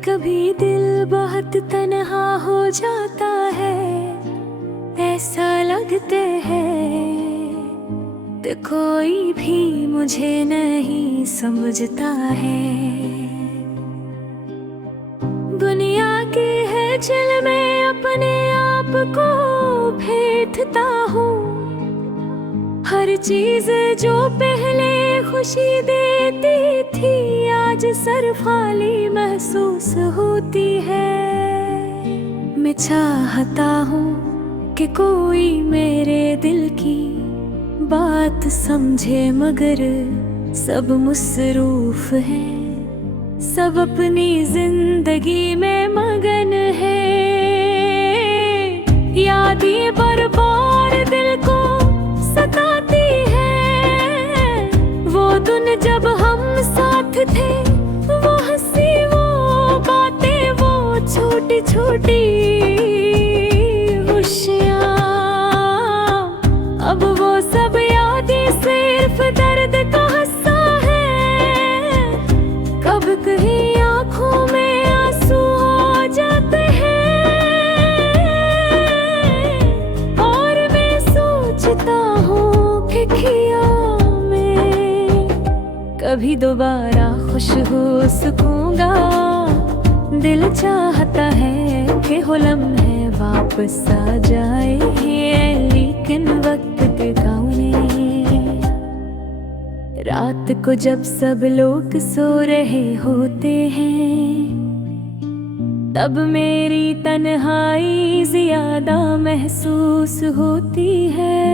कभी दिल बहुत तन्हा हो जाता है, ऐसा लगते है तो कोई भी मुझे नहीं समझता है। दुनिया के है जिल में अपने आप को फेंकता हूँ। हर चीज जो पहले खुशी देती थी आज सर खाली महसूस होती है। मैं चाहता हूँ कि कोई मेरे दिल की बात समझे, मगर सब मुसरूफ है, सब अपनी जिंदगी में मगन है। यादें बार बार दिल को सताती है, वो दिन जब हम साथ थे, वो हंसी वो बातें वो छोटी छोटी खुशियाँ। अब वो सब यादें सिर्फ दर्द का हिस्सा है। कब कहीं आँखों में आंसू हो जाते हैं और मैं सोचता हूँ कि किया मैं कभी दोबारा खुश हो सकूंगा। दिल चाहता है कि हो लम्हे वापस आ जाए, लेकिन वक्त टिकाने। रात को जब सब लोग सो रहे होते हैं, तब मेरी तन्हाई ज्यादा महसूस होती है।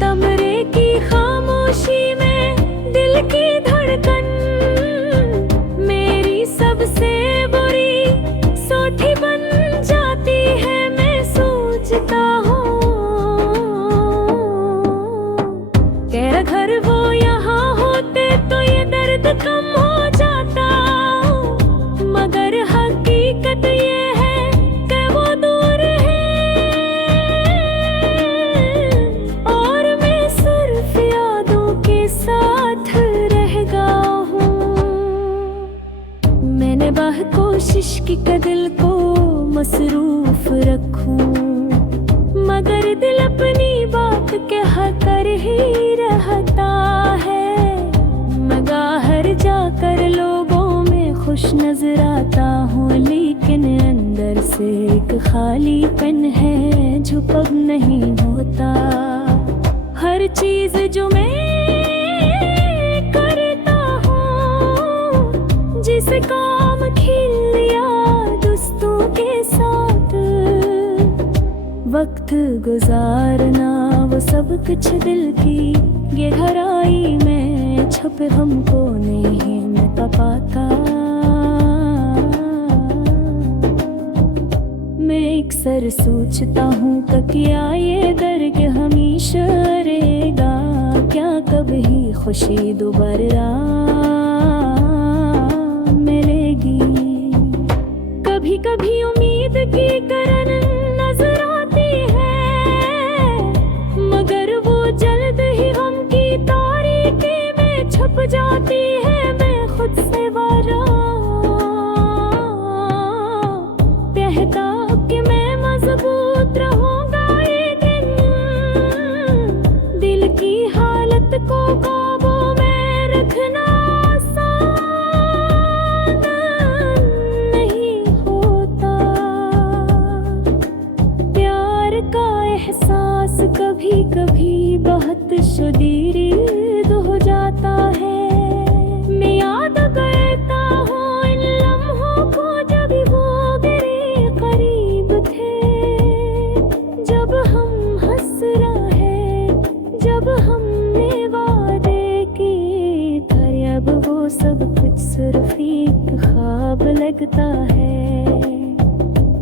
कमरे की खामोशी में दिल की धड़कन मेरी सबसे बुरी सोठी बन जाती है। मैं सोचता हूँ तेरा घर वो यहाँ होते तो ये दर्द कम हो जाता, मगर हकीकत ये है कि वो दूर है और मैं सिर्फ यादों के साथ रह गया हूँ। मैंने बहुत कोशिश की कि दिल को मसरूफ रखूं, मगर दिल अपनी बात कह कर ही रहता है। मैं बाहर जाकर लोगों में खुश नजर आता हूँ, लेकिन अंदर से एक खालीपन है जो कब नहीं होता। हर चीज जो मैं करता हूँ, जिस काम खिल लिया दोस्तों के साथ, वक्त गुजारना वो सब कुछ दिल की गहराई में छुपे हमको नहीं मिल पाता। मैं अक्सर सोचता हूँ कि क्या ये दर्द हमेशा रहेगा, क्या कभी खुशी दोबारा मिलेगी। कभी कभी उम्मीद की किरण नजर आती है, मगर वो जल्द ही गम की तारीकी में छुप जाती है। मैं खुद से वारा कहता कि मैं मजबूत रहूंगा एक दिन, दिल की हालत को काबू में रखना आसान नहीं होता। प्यार का एहसास कभी कभी बहुत शदीद हो जाता है। मैं याद करता हूँ इन लम्हों को जब वो मेरे करीब थे, जब हम हंस रहे, जब हमने वादे किए थे। अब वो सब कुछ सिर्फ एक ख्वाब लगता है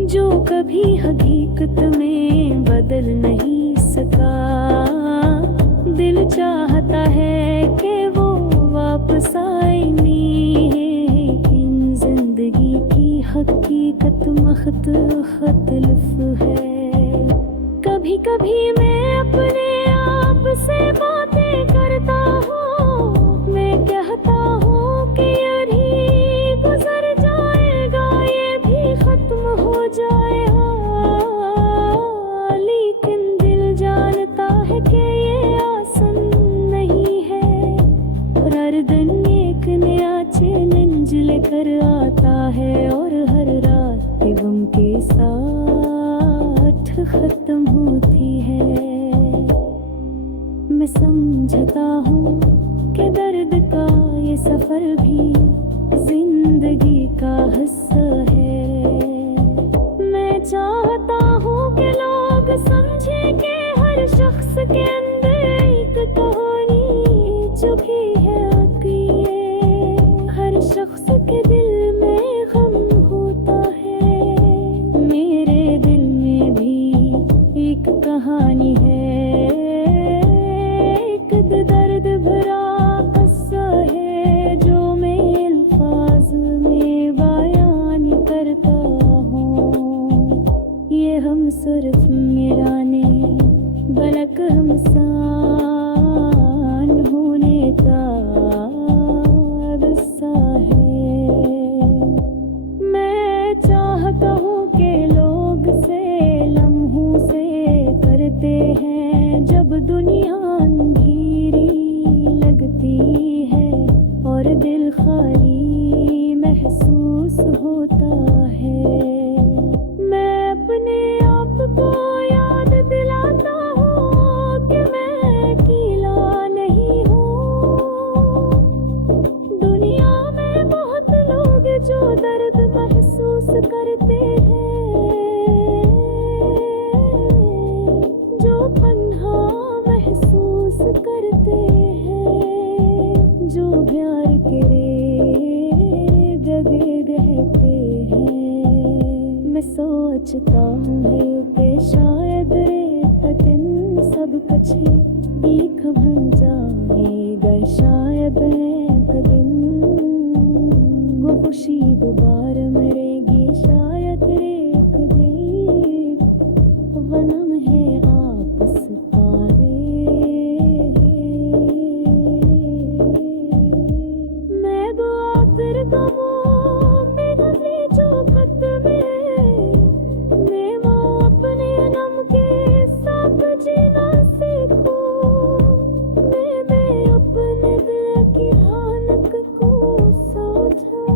जो कभी हकीकत में बदल नहीं सका। दिल चाहता है कि वो वापस आए, लेकिन जिंदगी की हकीकत मुख्तलिफ है। कभी कभी मैं अपने आप से बातें करता हूँ, मैं कहता हूँ कि होता है और हर रात के गम के साथ खत्म होती है। मैं समझता हूँ कि दर्द का ये सफर भी जिंदगी का हिस्सा है। मैं चाहता हूँ कि लोग समझें कि हर शख्स के अंदर एक कहानी छुपी है। हर शख्स के दिल में गम होता है, मेरे दिल में भी एक कहानी है। एक दर्द भरा किस्सा है जो मैं अल्फाज में बयान करता हूँ। ये हम सिर्फ मेराने बलक हमसान होने का किस्सा है। मैं चाहता हूँ कि लोग से लम्हों से करते हैं जब दुनिया अंधेरी लगती है और दिल खाली महसूस होता है। मैं अपने आप को याद दिलाता हूँ कि मैं अकेला नहीं हूँ। दुनिया में बहुत लोग जो दर्द महसूस करते हैं, जो तन्हा महसूस करते हैं, जो प्यार के जगह रहते हैं। मैं सोचता हूँ कि शायद दिन सब कछे एक बन जाएगा। शायद एक दिन वो खुशी दोबारा मिलेगी। शायद एक दिन वनम है आपस पारे। मैं दुआ करता हूँ मेरा भी जो खत में मैं वो अपने नम के साथ जीना सीखूं। मैं अपने दिल की हालत को समझूं।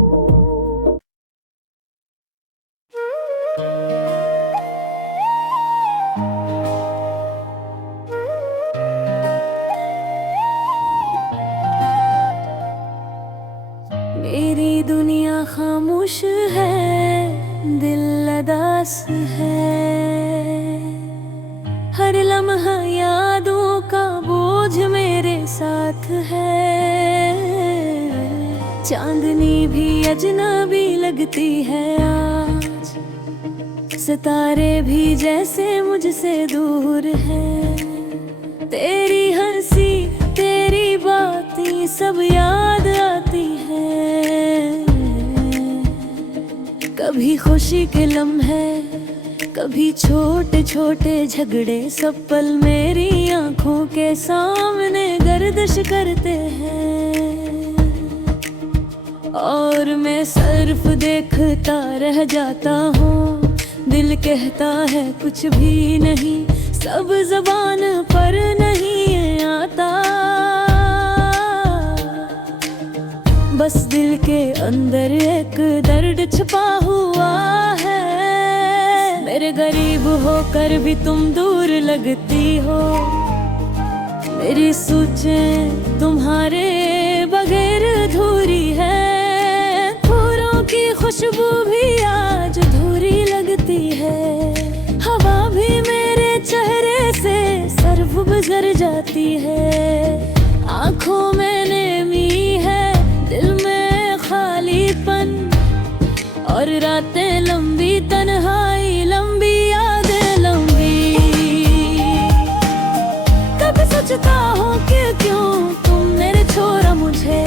मेरी दुनिया खामोश है, दिल उदास है। हर लम्हा यादों का बोझ मेरे साथ है। चांदनी भी अजनबी लगती है आज, सितारे भी जैसे मुझसे दूर है। तेरी हंसी तेरी बातें सब याद आती है। कभी खुशी के लम्हे, कभी छोटे छोटे झगड़े, सब पल मेरी आंखों के सामने गर्दिश करते हैं। और मैं सिर्फ देखता रह जाता हूँ। दिल कहता है कुछ भी नहीं, सब ज़बान पर नहीं आता। बस दिल के अंदर एक दर्द छुपा हुआ है। मेरे गरीब होकर भी तुम दूर लगती हो। मेरी सोचें तुम्हारे बगैर अधूरी है। फूलों की खुशबू भी आज अधूरी लगती है। हवा भी मेरे चेहरे से सर्फ गुजर जाती है। आँखों में नेमी है, दिल में खालीपन, और रातें लंबी, तन्हाई लंबी, यादें लंबी। कभी सोचता हूँ कि क्यों तुमने छोड़ा मुझे।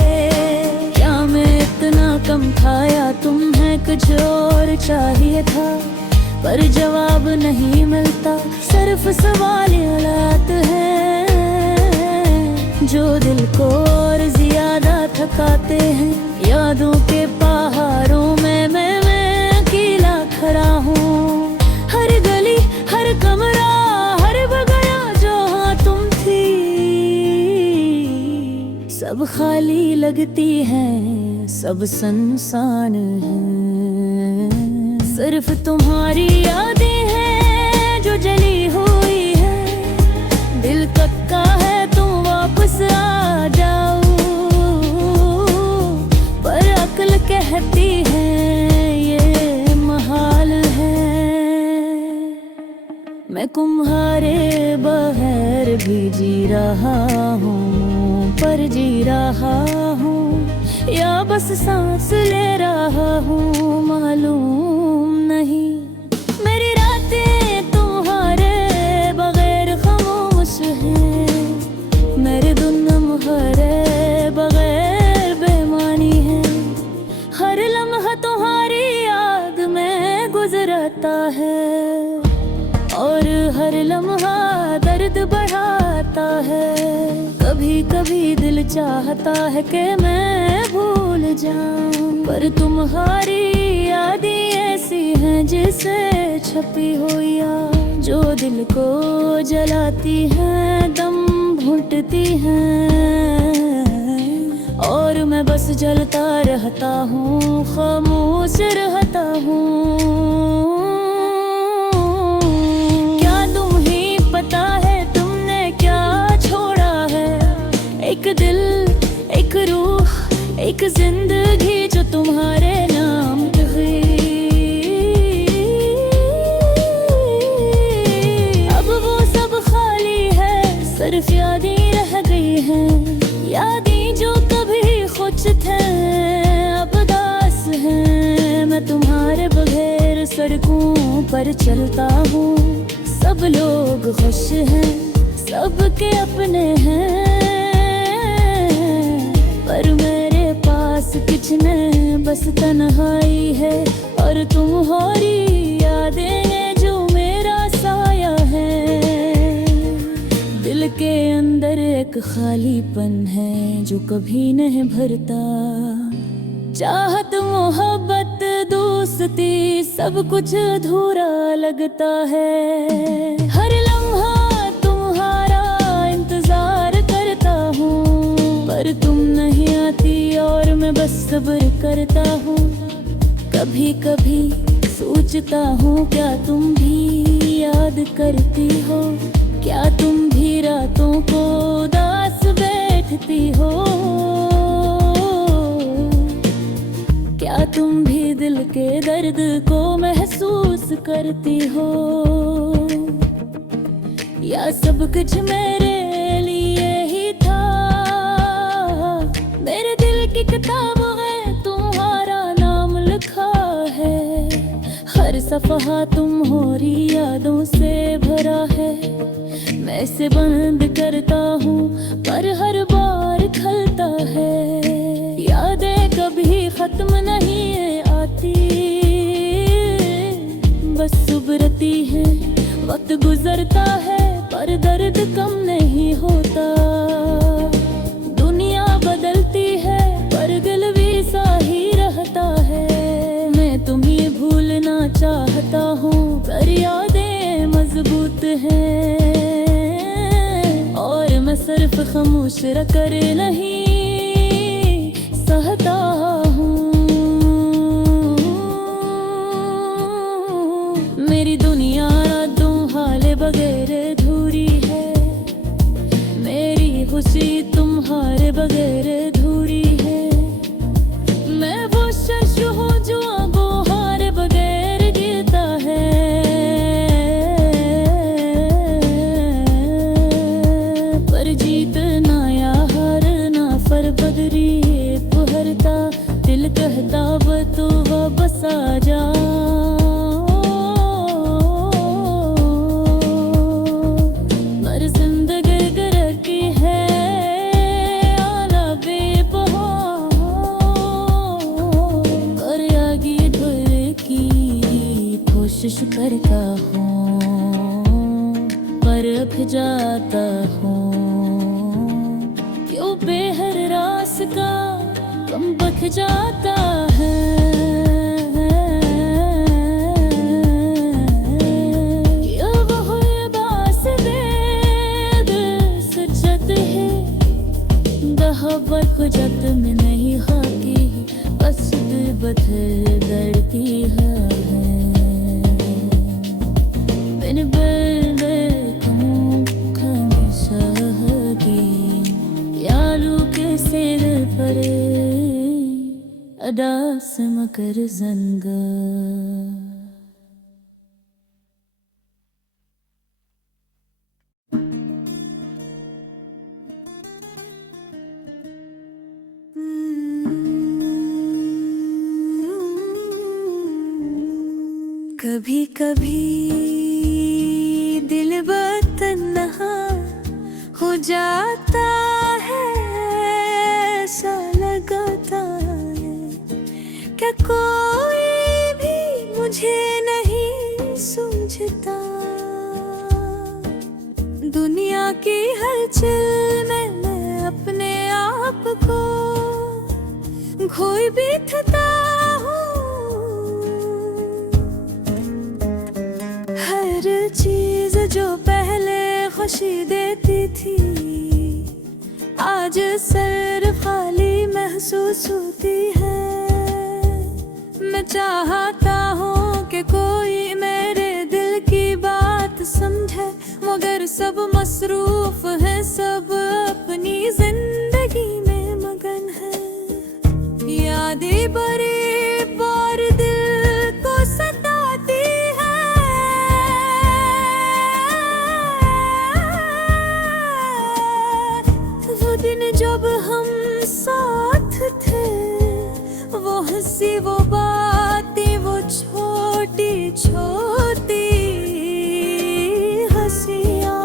क्या मैं इतना कम था या तुम्हें कुछ और चाहिए था। पर जवाब नहीं मिलता, सिर्फ सवाल हालात हैं जो दिल को और ज्यादा थकाते हैं। यादों के पहाड़ों में मैं अकेला खड़ा हूँ। हर गली, हर कमरा, हर बगया जहाँ तुम थी, सब खाली लगती हैं। सब संसान है। सिर्फ तुम्हारी यादें हैं जो जली हुई है, दिल कक्का है तुम वापस आ जाओ, पर अक्ल कहती है ये महाल है। मैं तुम्हारे बगैर भी जी रहा हूँ, पर जी रहा हूँ या बस सांस ले रहा हूँ मालूम नहीं। मेरी रातें तुम्हारे बगैर खामोश हैं, मेरे दिन तुम्हारे बगैर बेमानी है। हर लम्हा तुम्हारी याद में गुजरता है, और हर लम्हा दर्द बढ़ाता है। कभी कभी दिल चाहता है कि मैं भूल जाऊं, पर तुम्हारी यादें ऐसी हैं जैसे छपी हुई आग, जो दिल को जलाती हैं, दम घुटती हैं। और मैं बस जलता रहता हूँ, खामोश रहता हूँ। एक दिल, एक रूह, एक जिंदगी जो तुम्हारे नाम रही। अब वो सब खाली है, सिर्फ यादें रह गई हैं, यादें जो कभी खुश थे अब दास हैं। मैं तुम्हारे बगैर सड़कों पर चलता हूँ, सब लोग खुश हैं, सबके अपने हैं, पर मेरे पास कुछ नहीं, बस तन्हाई है। और तुम्हारी यादें हैं जो मेरा साया है। दिल के अंदर एक खालीपन है जो कभी नहीं भरता। चाहत, मोहब्बत, दोस्ती, सब कुछ अधूरा लगता है। हर लम्हा तुम्हारा इंतजार करता हूँ, पर तुम नहीं आती और मैं बस सब्र करता हूँ। कभी कभी सोचता हूँ क्या तुम भी याद करती हो, क्या तुम भी रातों को उदास बैठती हो, क्या तुम भी दिल के दर्द को महसूस करती हो, या सब कुछ मेरे लिए ही था। मेरे दिल की किताब है तुम्हारा नाम लिखा है, हर सफ़हा तुम्हारी यादों से भरा है। मैं इसे बंद करता हूँ पर हर बार खलता है। यादें कभी खत्म नहीं आती, बस उभरती है। वक्त गुजरता है पर दर्द कम नहीं होता। दुनिया बदलती है पर दिल भी सा ही रहता है। मैं तुम्हें भूलना चाहता हूँ पर यादें मजबूत हैं, और मैं सिर्फ खामोश कर नहीं सहता हूँ। मेरी दुनिया तुम्हारे बगैर अधूरी है, मेरी खुशी तुम्हारे बगैर अधूरी है। मैं वो शख्स हूँ जो तुम्हारे बगैर गिरता है, पर जीतना या हारना फर बदरी पुहरता। दिल कहता तो वापस आ जा, मर जिंदगी गरकी है आला बेबहा, पर आगे बढ़ की कोशिश करता हूँ, पर अब जाता हूँ। क्यों बेहर रास का गम बख जाता है, ये वो बास बेद सजत है, दहा बख जत में नहीं खाकी। कर जंगा। कभी कभी दिल तन्हा हो जाता है, ऐसा लगता है क्या कोई भी मुझे नहीं सूझता। दुनिया की हलचल में मैं अपने आप को खोई बीतता हूँ। हर चीज जो पहले खुशी देती थी आज सर खाली महसूस होती है। मैं चाहता हूँ कि कोई मेरे दिल की बात समझे, मगर सब मसरूफ है, सब अपनी जिंदगी में मगन है। यादें बड़ी बार दिल को सताती है, वो दिन जब हम साथ थे, वो हंसी वो बातें वो छोटी छोटी हंसियां,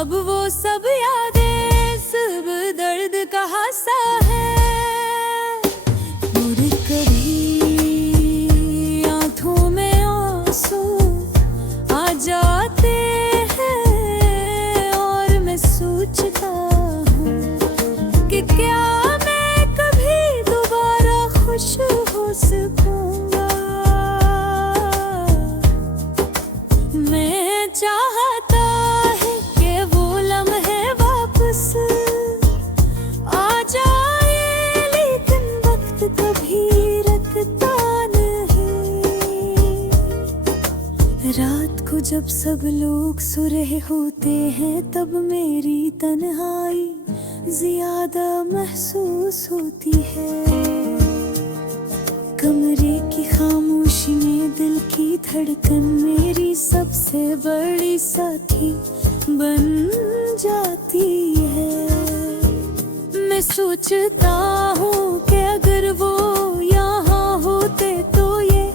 अब वो सब यादें सब दर्द का हासा है। और कभी आंखों में आंसू आ जाते हैं और मैं सोचता हूँ कि क्या मैं कभी दोबारा खुश हो सकूंगा। मैं चाहता है कि वो लम्हे वापस आ जाए, लेकिन वक्त कभी रखता नहीं। रात को जब सब लोग सो रहे होते हैं तब मेरी तन्हाई ज्यादा महसूस होती है। कमरे की खामोशी में दिल की धड़कन मेरी सबसे बड़ी साथी बन जाती है। मैं सोचता हूँ कि अगर वो यहाँ होते तो ये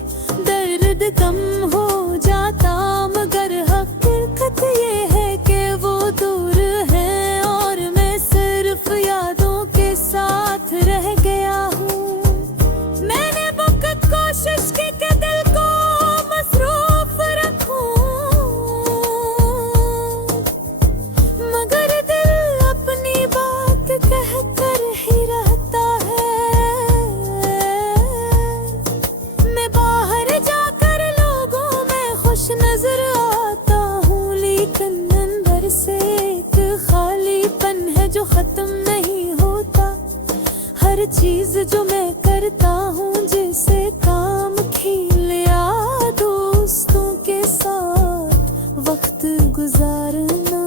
दर्द कम हो जाता, मगर हकीकत ये है कि वो दूर है और मैं सिर्फ यादों के साथ रह गया हूँ। मैंने बहुत कोशिश की कि दिल को मसरूफ रखूं, मगर दिल अपनी बात कहकर ही रहता है। मैं बाहर जाकर लोगों में खुश नजर आता हूँ, लेकिन अंदर से एक खालीपन है जो खत्म नहीं होता। हर चीज जो मैं करता हूँ, जैसे काम खेल या दोस्तों के साथ वक्त गुजारना,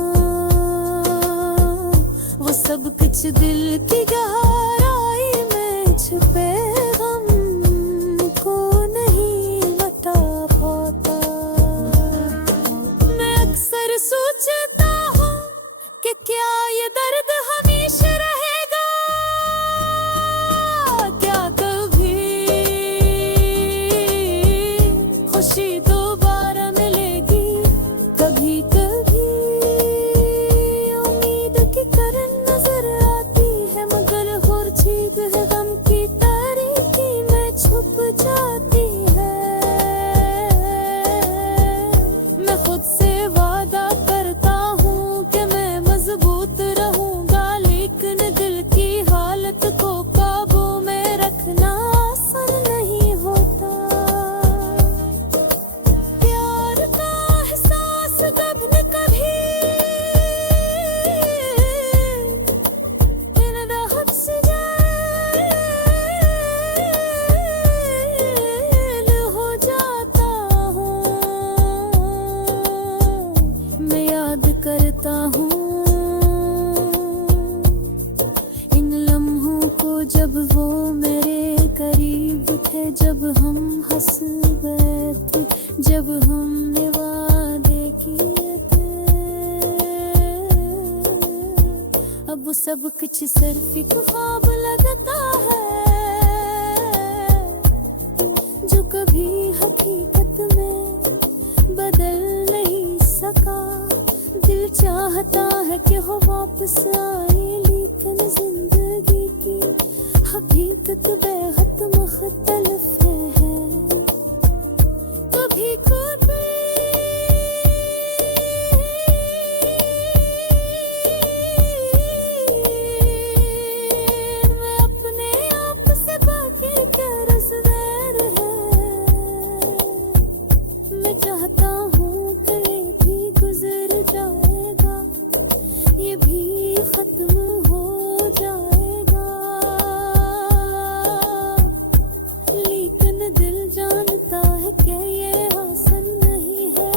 वो सब कुछ दिल की गहराई में छुपे गम को नहीं मिटा पाता। मैं अक्सर सोचता हूँ कि क्या ये दर्द हमेशा रहेगा, क्या कभी खुशी दोबारा मिलेगी। कभी कभी उम्मीद की किरण नजर आती है, मगर हर चीज है गम की तारीकी में छुप जाती है। मैं खुद से वादा करता हूँ कि मैं मजबूत रहूंगा, लेकिन दिल की हालत को काबू में रखना आसान नहीं होता। प्यार का एहसास कब न कभी इन राहत से जाए, थे जब हम हंस गए थे, जब हमने वादे किए थे। अब वो सब कुछ सिर्फ एक ख्वाब लगता है, जो कभी हकीकत में बदल नहीं सका। दिल चाहता है कि हो वापस आए, लेकिन जिंदगी की हकीकत बेहद मुख्तलिफ है। कभी कभी मैं अपने आप से बाकी क्या रज़्क़ है। मैं चाहता हूँ कि ये भी गुजर जाएगा, ये भी खत्म हो जाएगा। लेकिन दिल जानता है कि ये आसान नहीं है।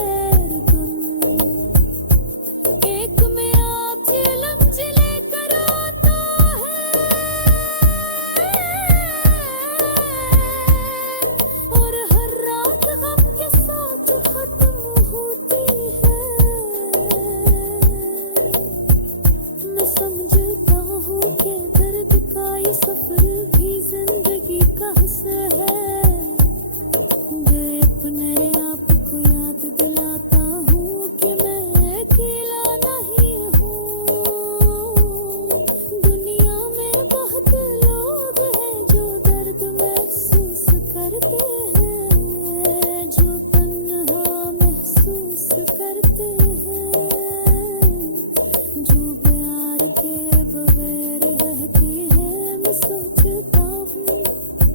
एक में आप लम्ज लेकर आता है, और हर रात गम के साथ खत्म होती है। मैं समझता हूँ कि दर्द का ये सफर भी जिंदगी का हिस्सा है। मैं अपने आप को याद दिलाता हूँ कि मैं अकेला नहीं हूँ। दुनिया में बहुत लोग हैं जो दर्द महसूस करते हैं, जो तन्हा महसूस करते हैं, जो प्यार के बगैर रहते हैं। मैं सोचता हूँ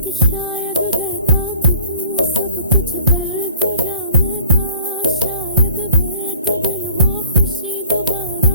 कि शायद रहता भी हूँ सब कुछ कर गुजरा मैं था, शायद बेहतर दिल वो खुशी दोबारा